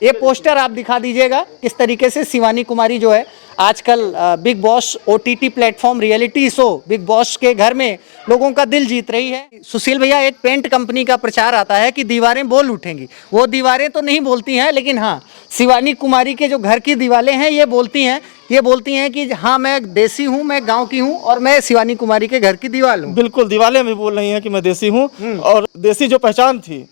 ये पोस्टर आप दिखा दीजिएगा किस तरीके से शिवानी कुमारी जो है आजकल big boss OTT platform reality show big boss के घर में लोगों का दिल जीत रही है। सुशील भैया, एक पेंट कंपनी का प्रचार आता है कि दीवारें बोल उठेंगी। वो दीवारें तो नहीं बोलती हैं, लेकिन हाँ, शिवानी कुमारी के जो घर की दीवारें हैं ये बोलती हैं। ये बोलती हैं कि हाँ, मैं देसी हूँ, मैं गांव की हूँ और मैं शिवानी कुमारी के घर की दीवार हूँ। बिल्कुल, दीवारें भी बोल रही हैं कि मैं देसी हूँ और देसी जो पहचान थी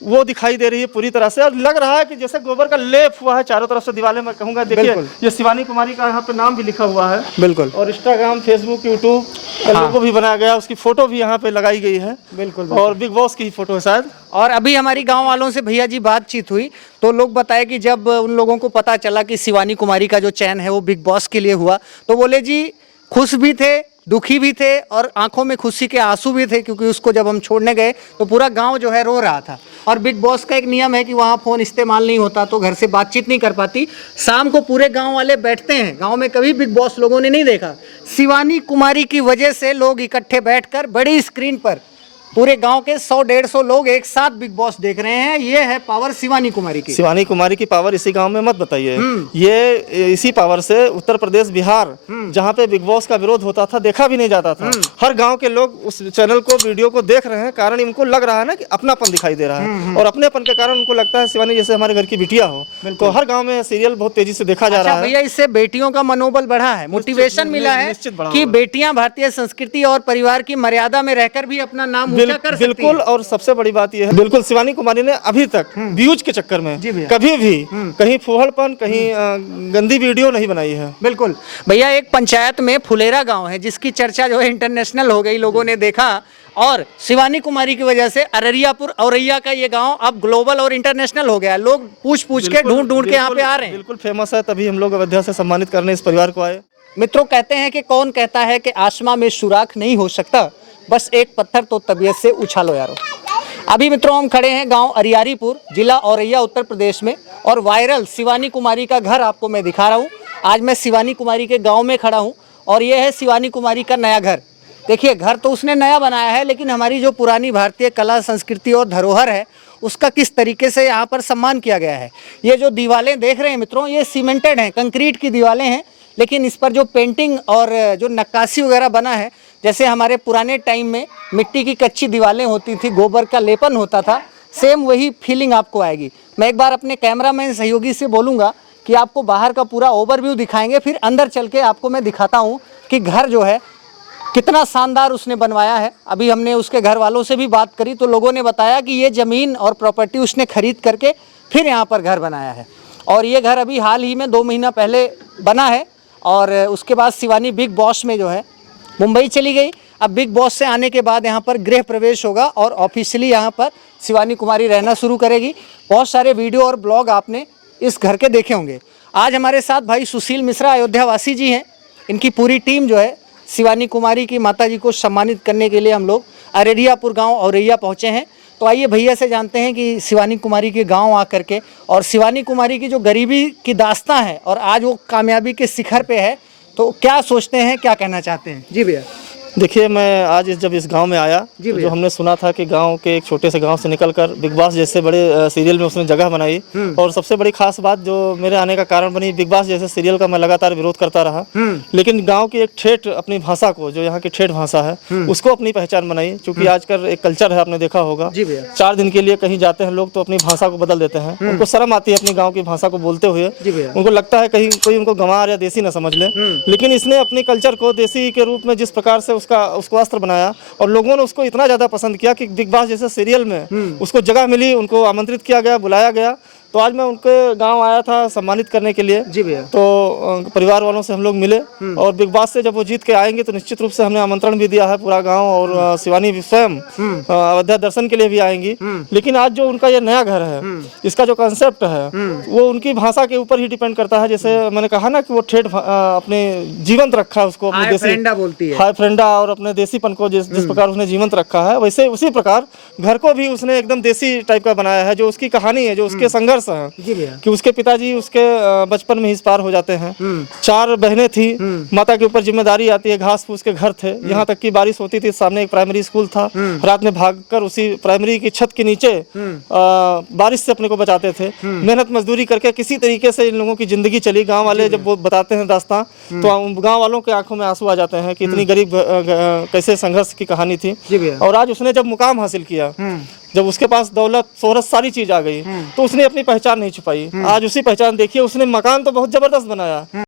वो दिखाई दे रही है पूरी तरह से। और लग रहा है कि जैसे गोबर का लेप हुआ है चारों तरफ से दीवारें। मैं कहूँगा देखिए, ये शिवानी कुमारी का यहाँ पे नाम भी लिखा हुआ है। बिल्कुल। और इंस्टाग्राम, फेसबुक, यूट्यूब लोगो भी बनाया गया, उसकी फोटो भी यहाँ पे लगाई गई है। बिल्कुल। और बिग बॉस की फोटो है शायद। और अभी हमारी गांव वालों से भैया जी बातचीत हुई तो लोग बताए कि जब उन लोगों को पता चला कि शिवानी कुमारी का जो चयन है वो बिग बॉस के लिए हुआ, तो बोले जी खुश भी थे, दुखी भी थे और आंखों में खुशी के आंसू भी थे, क्योंकि उसको जब हम छोड़ने गए तो पूरा गांव जो है रो रहा था। और बिग बॉस का एक नियम है कि वहाँ फ़ोन इस्तेमाल नहीं होता, तो घर से बातचीत नहीं कर पाती। शाम को पूरे गांव वाले बैठते हैं। गांव में कभी बिग बॉस लोगों ने नहीं देखा। शिवानी कुमारी की वजह से लोग इकट्ठे बैठकर बड़ी स्क्रीन पर पूरे गांव के 100-150 लोग एक साथ बिग बॉस देख रहे हैं। ये है पावर शिवानी कुमारी की। शिवानी कुमारी की पावर इसी गांव में मत बताइए। ये इसी पावर से उत्तर प्रदेश, बिहार, जहां पे बिग बॉस का विरोध होता था, देखा भी नहीं जाता था, हर गांव के लोग उस चैनल को, वीडियो को देख रहे हैं। कारण इनको लग रहा है ना कि अपनापन दिखाई दे रहा है, और अपनेपन के कारण उनको लगता है शिवानी जैसे हमारे घर की बिटिया हो। तो हर गाँव में सीरियल बहुत तेजी से देखा जा रहा है। भैया, इससे बेटियों का मनोबल बढ़ा है, मोटिवेशन मिला है कि बेटियां भारतीय संस्कृति और परिवार की मर्यादा में रहकर भी अपना नाम ऊंचा कर सकती हैं। बिल्कुल। और सबसे बड़ी बात यह है, बिल्कुल, शिवानी कुमारी ने अभी तक व्यूज के चक्कर में कभी भी कहीं फूहड़पन, कहीं गंदी वीडियो नहीं बनाई है। बिल्कुल भैया, एक पंचायत में फुलेरा गांव है जिसकी चर्चा जो है इंटरनेशनल हो गई, लोगों ने देखा। और शिवानी कुमारी की वजह से अररियापुर औरैया का ये गांव अब ग्लोबल और इंटरनेशनल हो गया। लोग पूछ के ढूंढ के यहाँ पे आ रहे हैं। बिल्कुल फेमस है, तभी हम लोग अयोध्या से सम्मानित करने इस परिवार को आए। मित्रों, कहते हैं कि कौन कहता है कि आसमां में सुराख नहीं हो सकता, बस एक पत्थर तो तबीयत से उछालो यारो। अभी मित्रों हम खड़े हैं गांव अरियारीपुर, जिला औरैया, उत्तर प्रदेश में, और वायरल शिवानी कुमारी का घर आपको मैं दिखा रहा हूं। आज मैं शिवानी कुमारी के गांव में खड़ा हूं और यह है शिवानी कुमारी का नया घर। देखिए, घर तो उसने नया बनाया है, लेकिन हमारी जो पुरानी भारतीय कला, संस्कृति और धरोहर है उसका किस तरीके से यहाँ पर सम्मान किया गया है। ये जो दीवारें देख रहे हैं मित्रों, ये सीमेंटेड हैं, कंक्रीट की दीवारें हैं, लेकिन इस पर जो पेंटिंग और जो नक्काशी वगैरह बना है, जैसे हमारे पुराने टाइम में मिट्टी की कच्ची दीवारें होती थी, गोबर का लेपन होता था, सेम वही फीलिंग आपको आएगी। मैं एक बार अपने कैमरामैन सहयोगी से बोलूँगा कि आपको बाहर का पूरा ओवरव्यू दिखाएंगे, फिर अंदर चल के आपको मैं दिखाता हूँ कि घर जो है कितना शानदार उसने बनवाया है। अभी हमने उसके घर वालों से भी बात करी तो लोगों ने बताया कि ये ज़मीन और प्रॉपर्टी उसने खरीद करके फिर यहाँ पर घर बनाया है। और ये घर अभी हाल ही में 2 महीना पहले बना है। और उसके बाद शिवानी बिग बॉस में जो है मुंबई चली गई। अब बिग बॉस से आने के बाद यहाँ पर गृह प्रवेश होगा और ऑफिशियली यहाँ पर शिवानी कुमारी रहना शुरू करेगी। बहुत सारे वीडियो और ब्लॉग आपने इस घर के देखे होंगे। आज हमारे साथ भाई सुशील मिश्रा अयोध्या वासी जी हैं। इनकी पूरी टीम जो है शिवानी कुमारी की माताजी को सम्मानित करने के लिए हम लोग अररियापुर गांव औरैया पहुंचे हैं। तो आइए भैया से जानते हैं कि शिवानी कुमारी के गांव आकर के और शिवानी कुमारी की जो गरीबी की दास्तां है और आज वो कामयाबी के शिखर पे है, तो क्या सोचते हैं, क्या कहना चाहते हैं। जी भैया। देखिए, मैं आज जब इस गांव में आया तो जो हमने सुना था कि गांव के एक छोटे से गांव से निकलकर बिग बॉस जैसे बड़े सीरियल में उसने जगह बनाई, और सबसे बड़ी खास बात जो मेरे आने का कारण बनी, बिग बॉस जैसे सीरियल का मैं लगातार विरोध करता रहा, लेकिन गांव की एक ठेठ अपनी भाषा को, जो यहाँ की ठेठ भाषा है, उसको अपनी पहचान बनाई। क्योंकि आजकल एक कल्चर है, आपने देखा होगा, 4 दिन के लिए कहीं जाते हैं लोग तो अपनी भाषा को बदल देते हैं। उनको शर्म आती है अपनी गाँव की भाषा को बोलते हुए, उनको लगता है कहीं कोई उनको गंवार या देसी न समझ ले। लेकिन इसने अपनी कल्चर को देसी के रूप में जिस प्रकार से उसको अस्त्र बनाया और लोगों ने उसको इतना ज़्यादा पसंद किया कि बिग बॉस जैसे सीरियल में उसको जगह मिली, उनको आमंत्रित किया गया, बुलाया गया। तो आज मैं उनके गांव आया था सम्मानित करने के लिए। जी भैया। तो परिवार वालों से हम लोग मिले और बिग बॉस से जब वो जीत के आएंगे तो निश्चित रूप से हमने आमंत्रण भी दिया है पूरा गांव, और शिवानी स्वयं अयोध्या दर्शन के लिए भी आएंगी। लेकिन आज जो उनका ये नया घर है, इसका जो कंसेप्ट है वो उनकी भाषा के ऊपर ही डिपेंड करता है। जैसे मैंने कहा ना कि वो ठेठ अपने जीवंत रखा है, उसको अपने देसी बोलती है, हाई फ्रेंडा, और अपने देसीपन को जिस प्रकार उसने जीवंत रखा है, वैसे उसी प्रकार घर को भी उसने एकदम देसी टाइप का बनाया है। जो उसकी कहानी है, जो उसके संघर्ष संघर्ष है जी भैया। कि उसके पिताजी उसके बचपन में ही इस पार हो जाते हैं। 4 बहनें थी, माता के ऊपर जिम्मेदारी आती है, घास फूस के घर थे, यहाँ तक कि बारिश होती थी, सामने एक प्राइमरी स्कूल था, रात में भागकर उसी प्राइमरी की छत के नीचे बारिश से अपने को बचाते थे। मेहनत मजदूरी करके किसी तरीके से इन लोगों की जिंदगी चली। गांव वाले जब वो बताते हैं दास्तां तो गांव वालों के आंखों में आंसू आ जाते हैं कि इतनी गरीब कैसे संघर्ष की कहानी थी। और आज उसने जब मुकाम हासिल किया, जब उसके पास दौलत शोहरत सारी चीज आ गई, तो उसने अपनी पहचान नहीं छुपाई। आज उसी पहचान देखिए, उसने मकान तो बहुत जबरदस्त बनाया।